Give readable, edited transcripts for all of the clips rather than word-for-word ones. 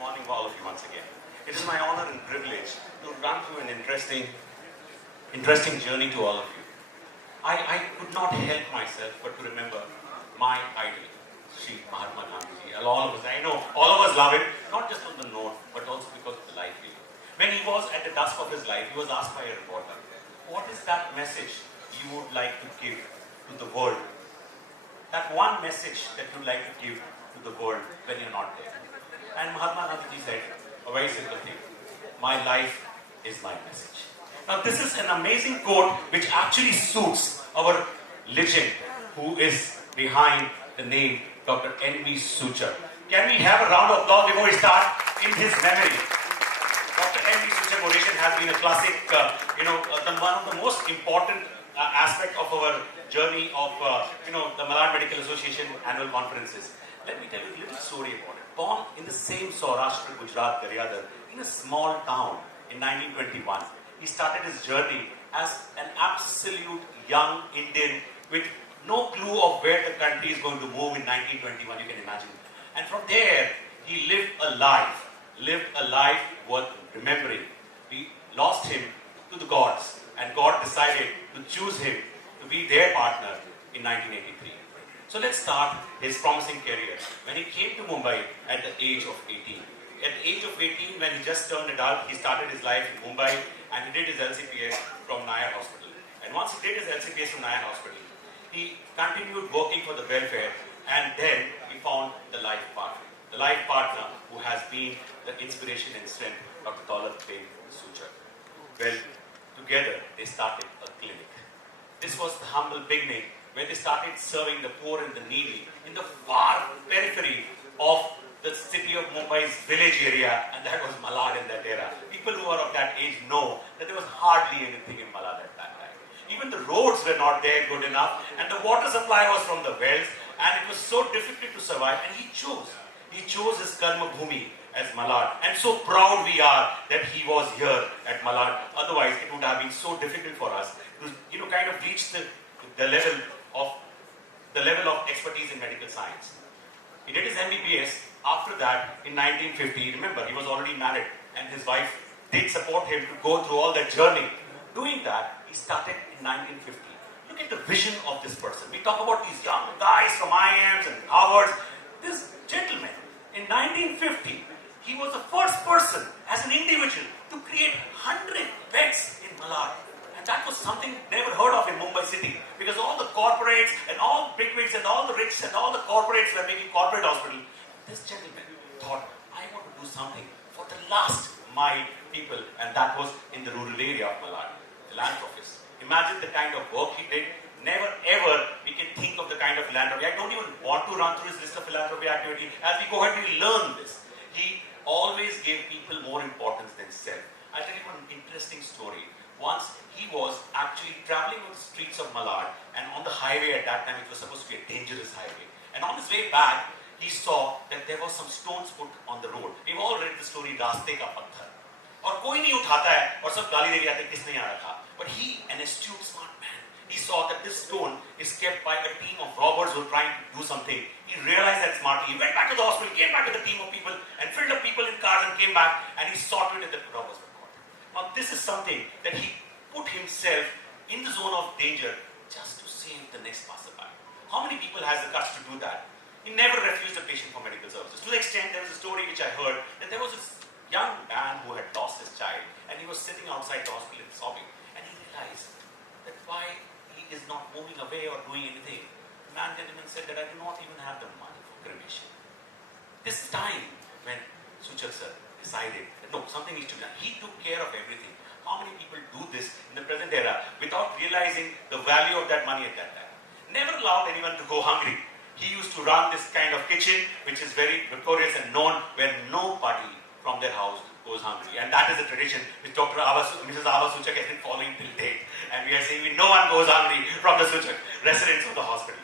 morning to all of you once again. It is my honor and privilege to run through an interesting journey to all of you. I could not help myself but to remember my idol, Sri Mahatma Gandhi. All of us, I know, all of us love him, not just on the note, but also because of the life he lived. When he was at the dusk of his life, he was asked by a reporter, what is that message you would like to give to the world? That one message that you'd like to give to the world when you're not there. And Mahatma Gandhi said a very simple thing, my life is my message. Now this is an amazing quote which actually suits our legend who is behind the name Dr. N.V. Suchak. Can we have a round of applause before we start in his memory? Dr. N.V. Suchak audition has been a classic, one of the most important aspect of our journey of, the Malad Medical Association annual conferences. Let me tell you a little story about it. Born in the same Saurashtra, Gujarat, Garyadhar, in a small town in 1921, he started his journey as an absolute young Indian with no clue of where the country is going to move in 1921, you can imagine. And from there, he lived a life worth remembering. We lost him to the gods, and God decided to choose him to be their partner in 1983. So let's start his promising career. When he came to Mumbai at the age of 18. At the age of 18, when he just turned adult, he started his life in Mumbai and he did his LCPS from Nayar Hospital. And once he did his LCPS from Nayar Hospital, he continued working for the welfare and then he found the life partner. The life partner who has been the inspiration and strength of Dr. Daulat Suchak. Well, together they started a clinic. This was the humble beginning where they started serving the poor and the needy in the far periphery of the city of Mumbai's village area, and that was Malad in that era. People who are of that age know that there was hardly anything in Malad at that time. Even the roads were not there good enough, and the water supply was from the wells, and it was so difficult to survive, and he chose his Karma Bhumi as Malad, and so proud we are that he was here at Malad. Otherwise, it would have been so difficult for us to, kind of reach the level of expertise in medical science. He did his MBBS. After that, in 1950, remember, he was already married, and his wife did support him to go through all that journey. Doing that, he started in 1950. Look at the vision of this person. We talk about these young guys from IIMs and Harvards. This gentleman, in 1950, he was the first person, as an individual, to create 100 beds in Malad. And that was something never heard of in Mumbai city, because all the corporates and all bigwigs and all the rich and all the corporates were making corporate hospital. This gentleman thought, I want to do something for the last mile people, and that was in the rural area of Malad, philanthropist. Imagine the kind of work he did. Never ever we can think of the kind of philanthropy. I don't even want to run through his list of philanthropy activity. As we go ahead, we learn this. He always gave people more importance than self. I'll tell you one interesting story. Once he was actually traveling on the streets of Malad, and on the highway at that time, it was supposed to be a dangerous highway. And on his way back, he saw that there were some stones put on the road. We've all read the story, Raste Ka Patthar. और कोई नहीं उठाता है और सब गाली दे रहे थे किसने यहाँ रखा. But he, an astute, smart man, he saw that this stone is kept by a team of robbers who are trying to do something. He realized that smartly. He went back to the hospital, came back with a team of people, and filled up people in cars and came back, and he saw to it that the robbers were caught. Now this is something that he put himself in the zone of danger just to save the next passerby. How many people has the guts to do that? He never refused a patient for medical services. To the extent, there was a story which I heard that there was this young man who had lost his child, and he was sitting outside the hospital and sobbing, and he realized that why he is not moving away or doing anything. The man gentleman said that I do not even have the money for cremation. This time when Suchak sir decided that no, something needs to be done, he took care of everything. How many people do this in the present era without realizing the value of that money at that time? Never allowed anyone to go hungry. He used to run this kind of kitchen, which is very notorious and known, where nobody from their house goes hungry. And that is a tradition which Mrs. Ava Suchak has been following till date. And we are saying no one goes hungry from the Suchak residents of the hospital.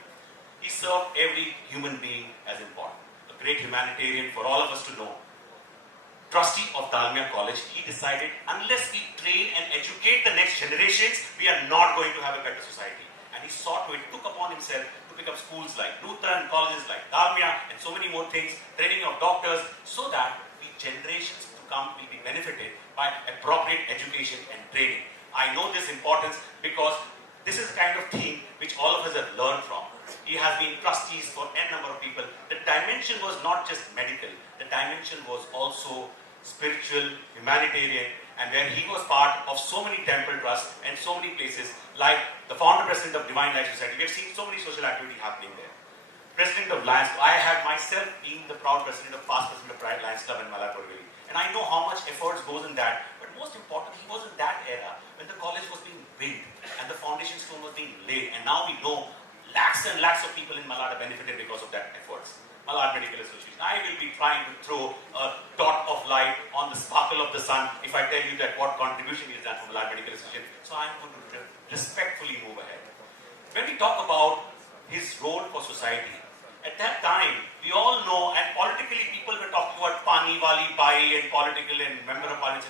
He served every human being as important. A great humanitarian for all of us to know. Trustee of Dalmia College, he decided unless we train and educate the next generations, we are not going to have a better society. And he saw to it, took upon himself to pick up schools like Lutheran, colleges like Dalmia, and so many more things, training of doctors, so that we generations to come will be benefited by appropriate education and training. I know this importance because this is the kind of thing which all of us have learned from. He has been trustees for n number of people. The dimension was not just medical, the dimension was also spiritual, humanitarian, and where he was part of so many temple trusts and so many places, like the founder president of Divine Life Society. We have seen so many social activity happening there. President of Lions Club. I had myself been the proud president of past president of Pride Lions Club in Malcon. And I know how much efforts goes in that. But most importantly, he was in that era when the college was being built and the foundation stone was being laid. And now we know lakhs and lakhs of people in Malad benefited because of that efforts. Malad Medical Association. I will be trying to throw a dot of light on the sparkle of the sun if I tell you that what contribution he has done for Malad Medical Association. So I'm going to respectfully move ahead. When we talk about his role for society, at that time, we all know, and politically people were talking about Pani Wali Bai and political and member of parliament.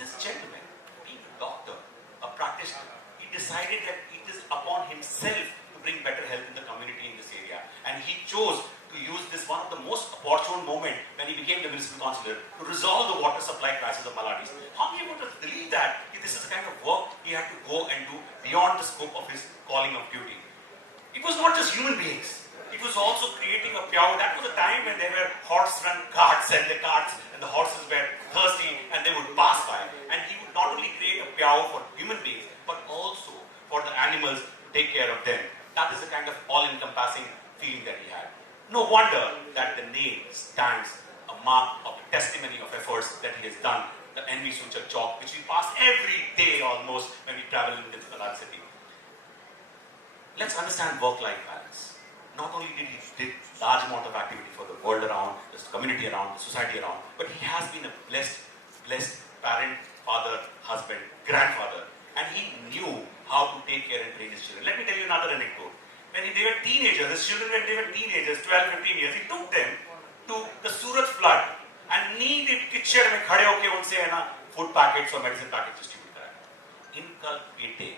This gentleman, being a doctor, a practitioner, he decided that it is upon himself to bring better health in the community in this area. And he chose to use this one of the most opportune moment when he became the municipal councillor to resolve the water supply crisis of Maladis. How many would have believed that this is the kind of work he had to go and do beyond the scope of his calling of duty? It was not just human beings. It was also creating a pure. That was a time when there were horse-run carts and the horses were thirsty and they would pass by. And he would not only create a pure for human beings, but also for the animals to take care of them. That is the kind of all-encompassing feeling that he had. No wonder that the name stands a mark of the testimony of efforts that he has done. The NV Suchak chalk, which we pass every day almost when we travel in the large city. Let's understand work-life balance. Not only did he did large amount of activity for the world around, the community around, the society around, but he has been a blessed parent, father, husband, grandfather, and he knew how to take care and train his children. Let me tell you another anecdote. When they were teenagers, his children when they were teenagers, 12, 15 years, he took them to the Surat flood and needed kitchen में खड़े होके उनसे है ना food packets or medicine packets distribute करा. Inculcating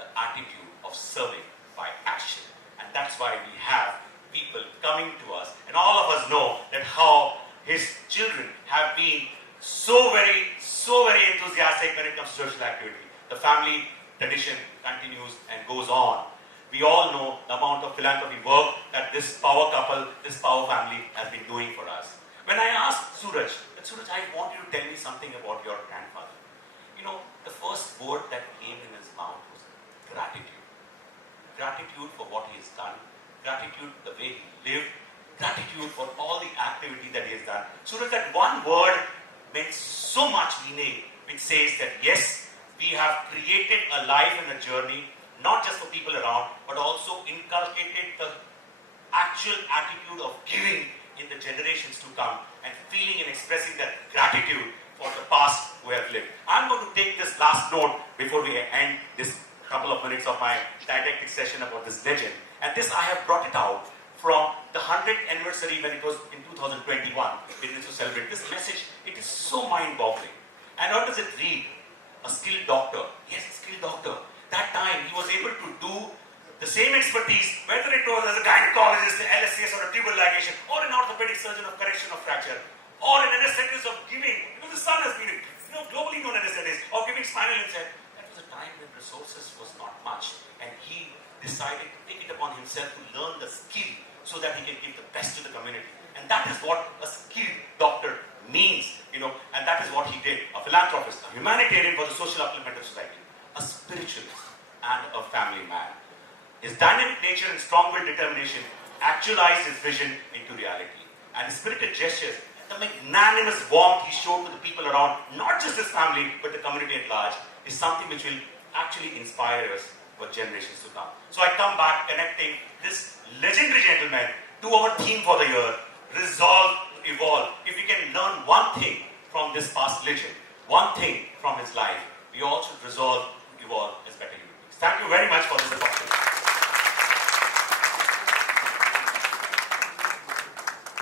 the attitude of serving by action. And that's why we have people coming to us, and all of us know that how his children have been so very enthusiastic when it comes to social activity. The family tradition continues and goes on. We all know the amount of philanthropy work that this power couple, this power family has been doing for us. When I asked Suraj, I want you to tell me something about your grandfather. You know, the first word that came in his mouth was gratitude. Gratitude for what he has done, gratitude the way he lived, gratitude for all the activity that he has done. So that one word meant so much meaning, which says that yes, we have created a life and a journey, not just for people around, but also inculcated the actual attitude of giving in the generations to come and feeling and expressing that gratitude for the past who have lived. I'm going to take this last note before we end this couple of minutes of my didactic session about this legend. And this I have brought it out from the 100th anniversary when it was in 2021. We need to celebrate this message. It is so mind-boggling. And what does it read? A skilled doctor. Yes, a skilled doctor. That time he was able to do the same expertise, whether it was as a gynecologist, the LSCS or a tubal ligation, or an orthopedic surgeon of correction of fracture, or an anesthetist of giving, because the son has been, globally known anesthetist, or giving spinal insight. Time when resources was not much, and he decided to take it upon himself to learn the skill so that he can give the best to the community. And that is what a skilled doctor means, and that is what he did. A philanthropist, a humanitarian for the social upliftment of society, a spiritualist, and a family man. His dynamic nature and strong-willed determination actualized his vision into reality. And his spirited gestures, the magnanimous warmth he showed to the people around, not just his family, but the community at large, is something which will actually inspire us for generations to come. So I come back connecting this legendary gentleman to our theme for the year, resolve, evolve. If we can learn one thing from this past legend, one thing from his life, we all should resolve, evolve as better human beings. Thank you very much for this opportunity.